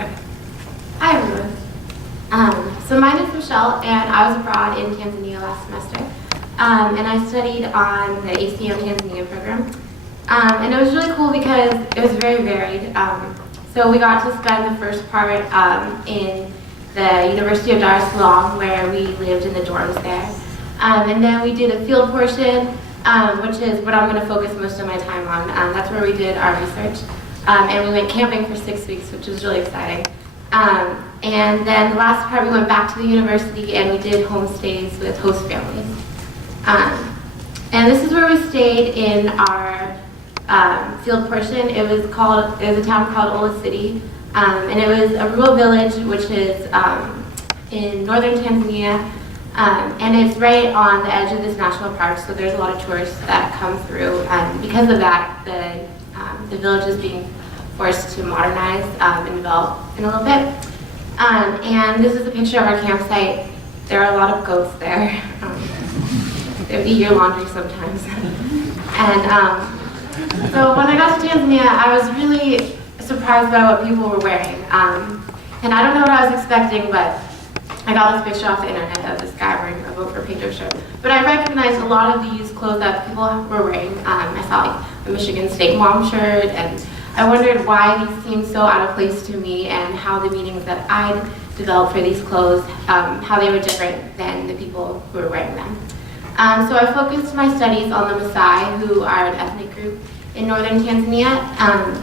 Okay. Hi everyone. So my name is Michelle, and I was abroad in Tanzania last semester, and I studied on the ACM Tanzania program, and it was really cool because it was very varied. So we got to spend the first part in the University of Dar es Salaam, where we lived in the dorms there, and then we did a field portion, which is what I'm going to focus most of my time on. That's where we did our research. And we went camping for 6 weeks, which was really exciting. And then the last part, we went back to the university and we did homestays with host families. And this is where we stayed in our field portion. It was a town called Ola City, and it was a rural village which is in northern Tanzania, and it's right on the edge of this national park. So there's a lot of tourists that come through, and because of that, the village is being forced to modernize and develop in a little bit. And this is a picture of our campsite. There are a lot of goats there. They eat your laundry sometimes. And so when I got to Tanzania, I was really surprised by what people were wearing. And I don't know what I was expecting, but I got this picture off the internet of this guy wearing a Vote for Pinto shirt. But I recognized a lot of the used clothes that people were wearing. I saw like a Michigan State mom shirt, and I wondered why these seemed so out of place to me, and how the meanings that I'd developed for these clothes, how they were different than the people who were wearing them. So I focused my studies on the Maasai, who are an ethnic group in northern Tanzania,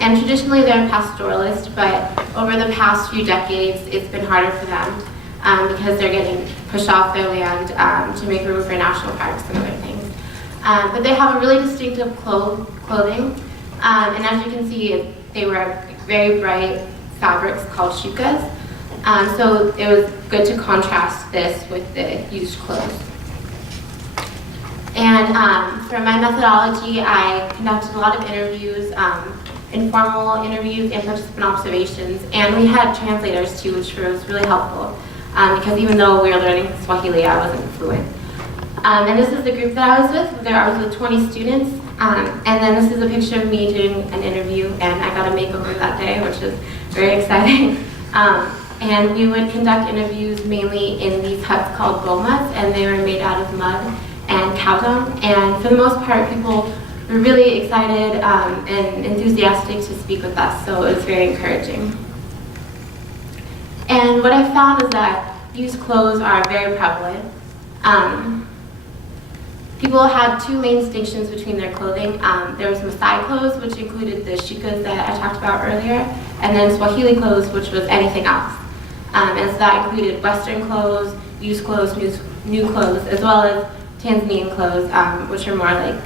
and traditionally they're pastoralists, but over the past few decades it's been harder for them because they're getting pushed off their land to make room for national parks and other things. But they have a really distinctive clothing. And as you can see, they wear very bright fabrics called shukas. So it was good to contrast this with the used clothes. And for my methodology, I conducted a lot of interviews, informal interviews and participant observations. And we had translators too, which was really helpful. Because even though we were learning Swahili, I wasn't fluent. And this is the group that I was with. I was with 20 students. And then this is a picture of me doing an interview, and I got a makeover that day, which is very exciting. And we would conduct interviews mainly in these huts called bomas, and they were made out of mud and cow dung. And for the most part, people were really excited and enthusiastic to speak with us, so it was very encouraging. And what I found is that used clothes are very prevalent. People had two main distinctions between their clothing. There was Maasai clothes, which included the shukas that I talked about earlier, and then Swahili clothes, which was anything else. And so that included Western clothes, used clothes, new clothes, as well as Tanzanian clothes, which are more like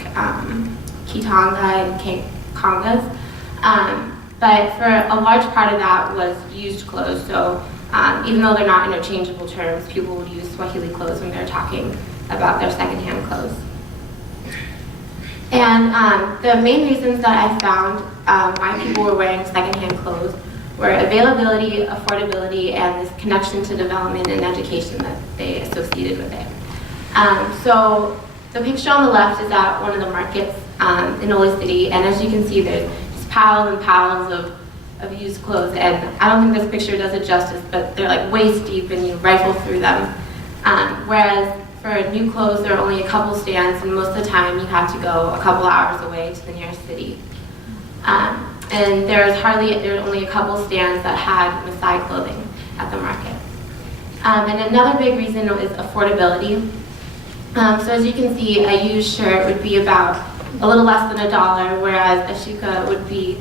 kitanga and kongas. But for a large part of that was used clothes. So even though they're not interchangeable terms, people would use Swahili clothes when they're talking about their secondhand clothes. And the main reasons that I found why people were wearing secondhand clothes were availability, affordability, and this connection to development and education that they associated with it. So the picture on the left is at one of the markets in Ola City, and as you can see, there's just piles and piles of used clothes, and I don't think this picture does it justice, but they're like waist deep and you rifle through them. Whereas for new clothes, there are only a couple stands, and most of the time you have to go a couple hours away to the nearest city. And there were only a couple stands that had Maasai clothing at the market. And another big reason is affordability. So as you can see, a used shirt would be about a little less than $1, whereas a shuka would be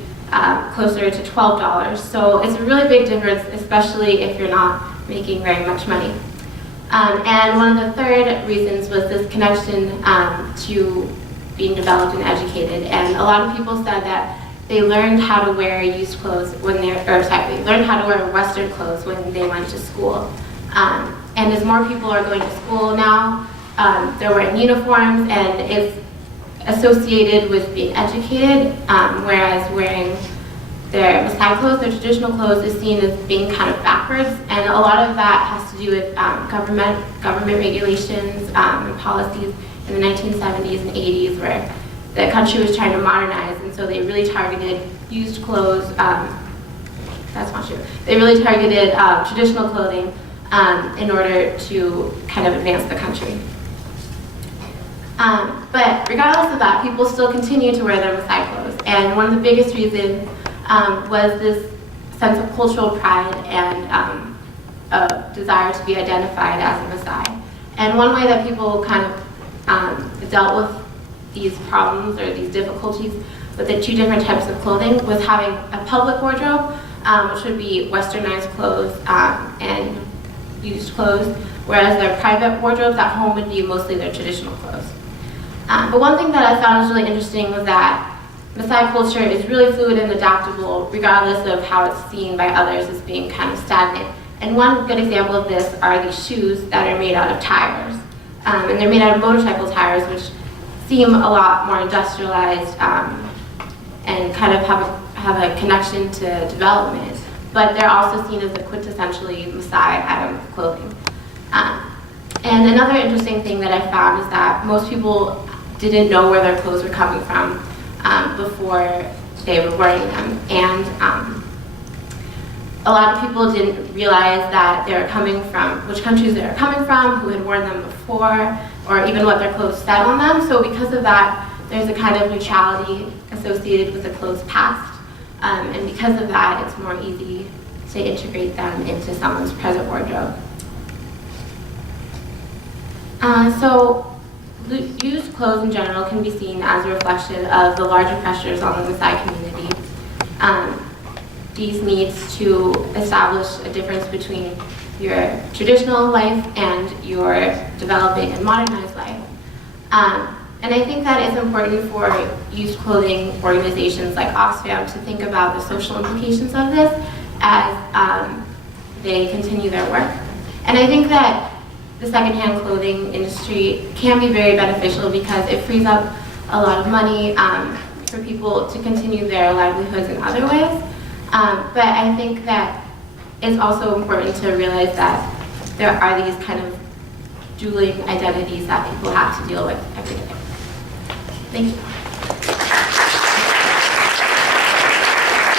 closer to $12. So it's a really big difference, especially if you're not making very much money. And one of the third reasons was this connection to being developed and educated. And a lot of people said that they learned how to wear used clothes they learned how to wear Western clothes when they went to school. And as more people are going to school now, they're wearing uniforms, and it's associated with being educated, whereas wearing their Maasai clothes, their traditional clothes, is seen as being kind of backwards, and a lot of that has to do with government regulations and policies in the 1970s and 80s, where the country was trying to modernize, and so they really targeted used clothes that's not true. They really targeted traditional clothing in order to kind of advance the country. But regardless of that, people still continue to wear their Maasai clothes. And one of the biggest reasons was this sense of cultural pride and a desire to be identified as a Maasai. And one way that people kind of dealt with these problems or these difficulties with the two different types of clothing was having a public wardrobe, which would be westernized clothes and used clothes, whereas their private wardrobes at home would be mostly their traditional clothes. But one thing that I found was really interesting was that Maasai culture is really fluid and adaptable regardless of how it's seen by others as being kind of stagnant. And one good example of this are these shoes that are made out of tires. And they're made out of motorcycle tires, which seem a lot more industrialized and kind of have a connection to development. But they're also seen as a quintessentially Maasai item of clothing. And another interesting thing that I found is that most people didn't know where their clothes were coming from before they were wearing them. And a lot of people didn't realize that they were coming from, which countries they were coming from, who had worn them before, or even what their clothes said on them. So because of that, there's a kind of neutrality associated with the clothes past. And because of that, it's more easy to integrate them into someone's present wardrobe. So used clothes in general can be seen as a reflection of the larger pressures on the Maasai community. These needs to establish a difference between your traditional life and your developing and modernized life. And I think that it's important for used clothing organizations like Oxfam to think about the social implications of this as they continue their work. And I think that the secondhand clothing industry can be very beneficial because it frees up a lot of money for people to continue their livelihoods in other ways. But I think that it's also important to realize that there are these kind of dueling identities that people have to deal with every day. Thank you.